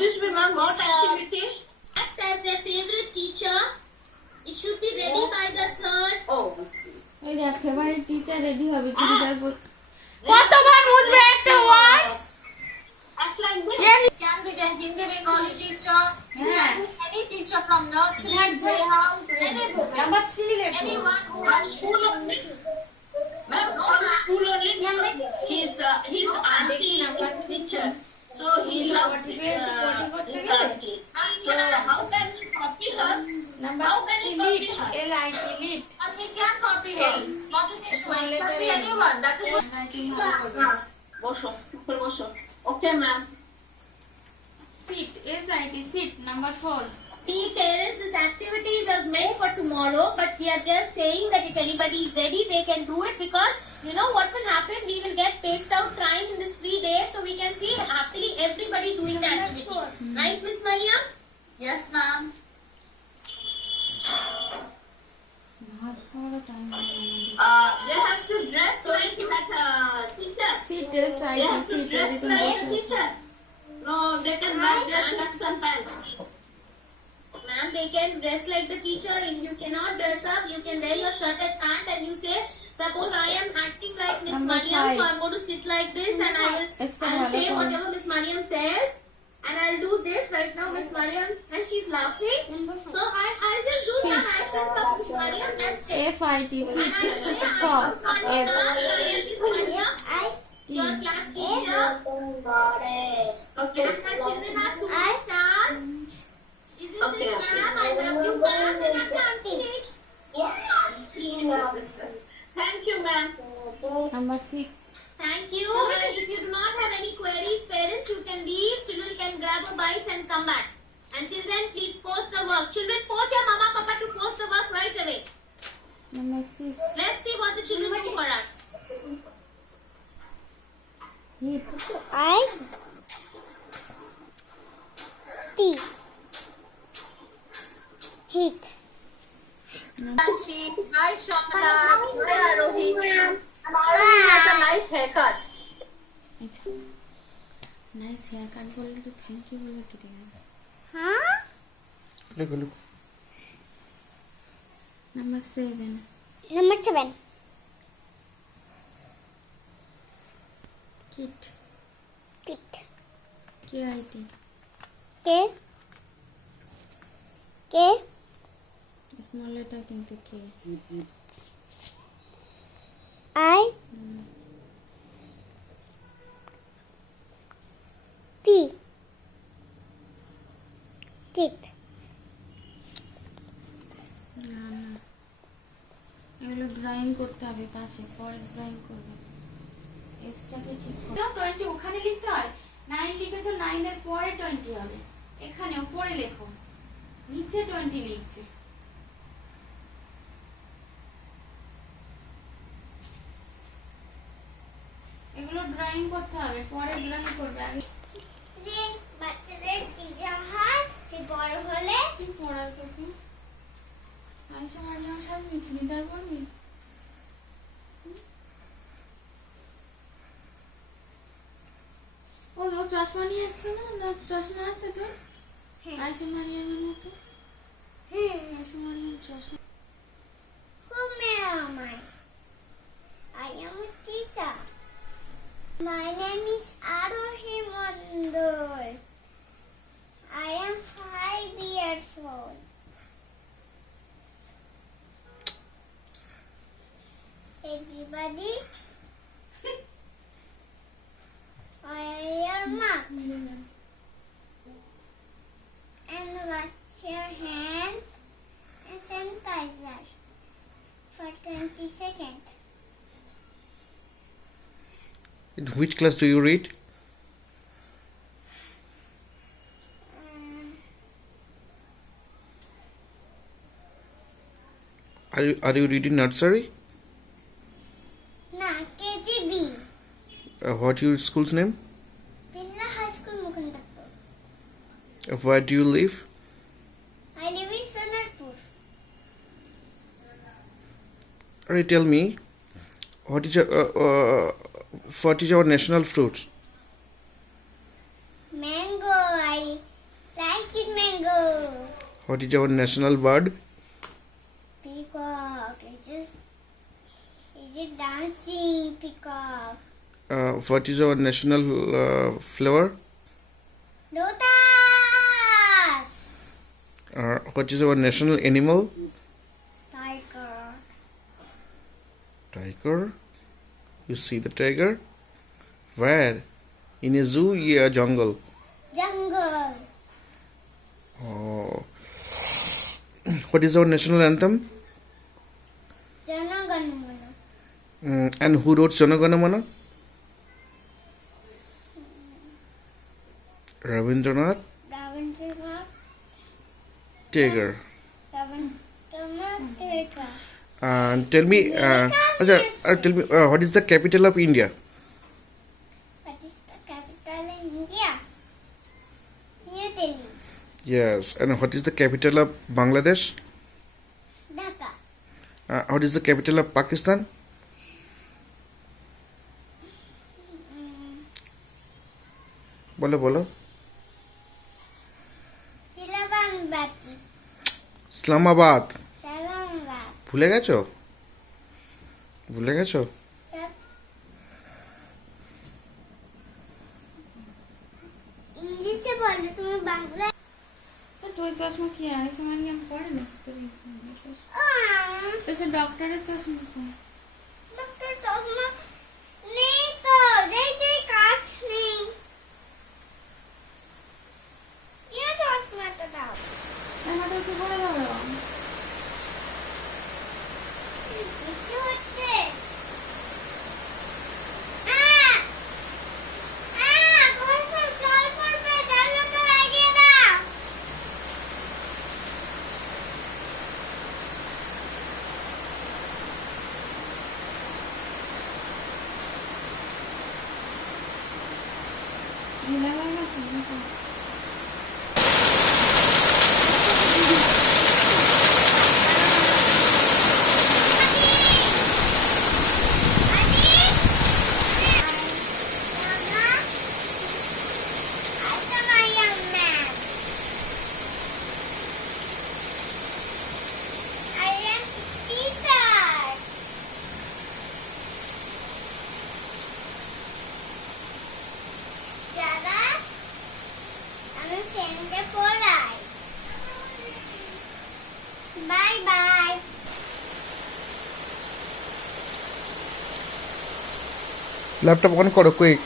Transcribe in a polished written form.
Excuse me, ma'am. What activity? Act as their favorite teacher. It should be ready by the 3rd. Oh. এই দেখ favourite teacher ready হবে চুড়িদার পরে কতবার বুঝবে একটা word Act like this. Can be the Hindi Bengali teacher, any teacher from nursery, playhouse, anything. Number 3 লেখো Anyone who From school only. Ma'am, from school only. He's auntie teacher. So he loves his auntie. So how can we copy her? Number How can we 3 copy lit her? LIT lit and he can copy her. Not in his way, it can be anyone. That is what writing ভালো করবে বসো, উপরে বসো। Okay, ma'am. Sit SIT sit number 4 See, parents, this activity was meant for tomorrow, but we are just saying that if anybody is ready, they can do it because you know what will happen? We will get paced out time in these 3 days, so we can see happily everybody doing the activity. Right, Miss Maria? Yes, ma'am. ভাত খাওয়ার time They have to dress like that teacher. Sit They SIT have to sit dress like teacher. No, they can wear their shirts and pants. Ma'am, they can dress like the teacher. If you cannot dress up, you can wear your shirt and pant and you say, suppose I am acting like Miss Number Mariam, 5. so I'm going to sit like this and I will Esther, I'll say hello, whatever Miss Mariam says and I'll do this right now, Miss Mariam, and she's laughing. So I'll just do some actions of Miss Mariam and say. FIT And I'll say, for I'm calling F class, I am Miss Mariam, your class teacher. Okay. And the children are superstars. Isn't Okay, it, okay. ma'am? I love you, ma'am. And I'm the auntie age. Thank you, ma'am. Number 6 Thank you. And if you do not have any queries, parents, you can leave. Children can grab a bite and come back. Until then, please post the work. Children, post your mama, papa to post the work right away. Number 6 Let's see what the children do for us. Heat I T Heat Nancy, hi Shamala, hi Aarohi. Aarohi has a nice haircut. Nice haircut বললে তো thank you বলবে কেটে গেল Huh? Number 7 Number 7 kit Kit KIT K K small letter কিন্তু K I T Kit না না এগুলো drawing করতে হবে পাশে পরে ড্রয়িং করবে এসটাকে ঠিক করো 20 ওখানে লিখতে হয় 9 লিখেছো 9 এর পরে 20 হবে এখানে উপরে লেখো নিচে 20 লিখছে এগুলো ড্রয়িং করতে হবে পরে ড্রয়িং করবে আগে যে বাচ্চাদের টিচার হয় যে বড় হলে কি পড়া তোকে আয়শা মারিয়াম সাজবি চুড়িদার পরবি ও তোর চশমা নিয়ে এসছো না না চশমা আছে তোর আয়শা মারিয়ামের মতো আয়শা মারিয়াম চশমা Who am I? I am a teacher. My name is Aarohi Mandor. I am 5 years old. Everybody, wear your mask and wash your hand and sanitizer for 20 seconds. In which class do you read? Are you reading nursery? Na KGB. What your school's name? Villa High School Mukundapur. Where do you live? I live in Sonarpur. Alright, tell me, what is our national fruits? Mango. What is our national bird? Peacock. It's just dancing peacock. What is our national flower? Lotus. What is our national animal? Tiger. Tiger. You see the tiger? Where? In a zoo or a jungle? Jungle. Oh. What is our national anthem? Jana Gana Mana. And who wrote Jana Gana Mana? Rabindranath Ravindra Tagore. Ravindra Tagore. Tell me, tell me, what is the capital of India? What is the capital in India? New Delhi. Yes. And what is the capital of Bangladesh? Dhaka. What is the capital of Pakistan? বলো বলো ইসলামাবাদ ভুলে গেছো ইংলিশে বলো তুমি বাংলা তো ওই চশমা কি আড়াইশো মানিয়াম পড়ে না তো সে ডক্টরের চশমা তো ডক্টর চশমা নেই তো যেই কাজ নেই ইয়া চশমাটা দাও আমাদের কি করে দাও বৃষ্টি হচ্ছে জল পড়বে জানলাটা লাগিয়ে দাও ঢিলা হয়ে গেছে নাকি? Bye bye. ল্যাপটপ অন করো কুইক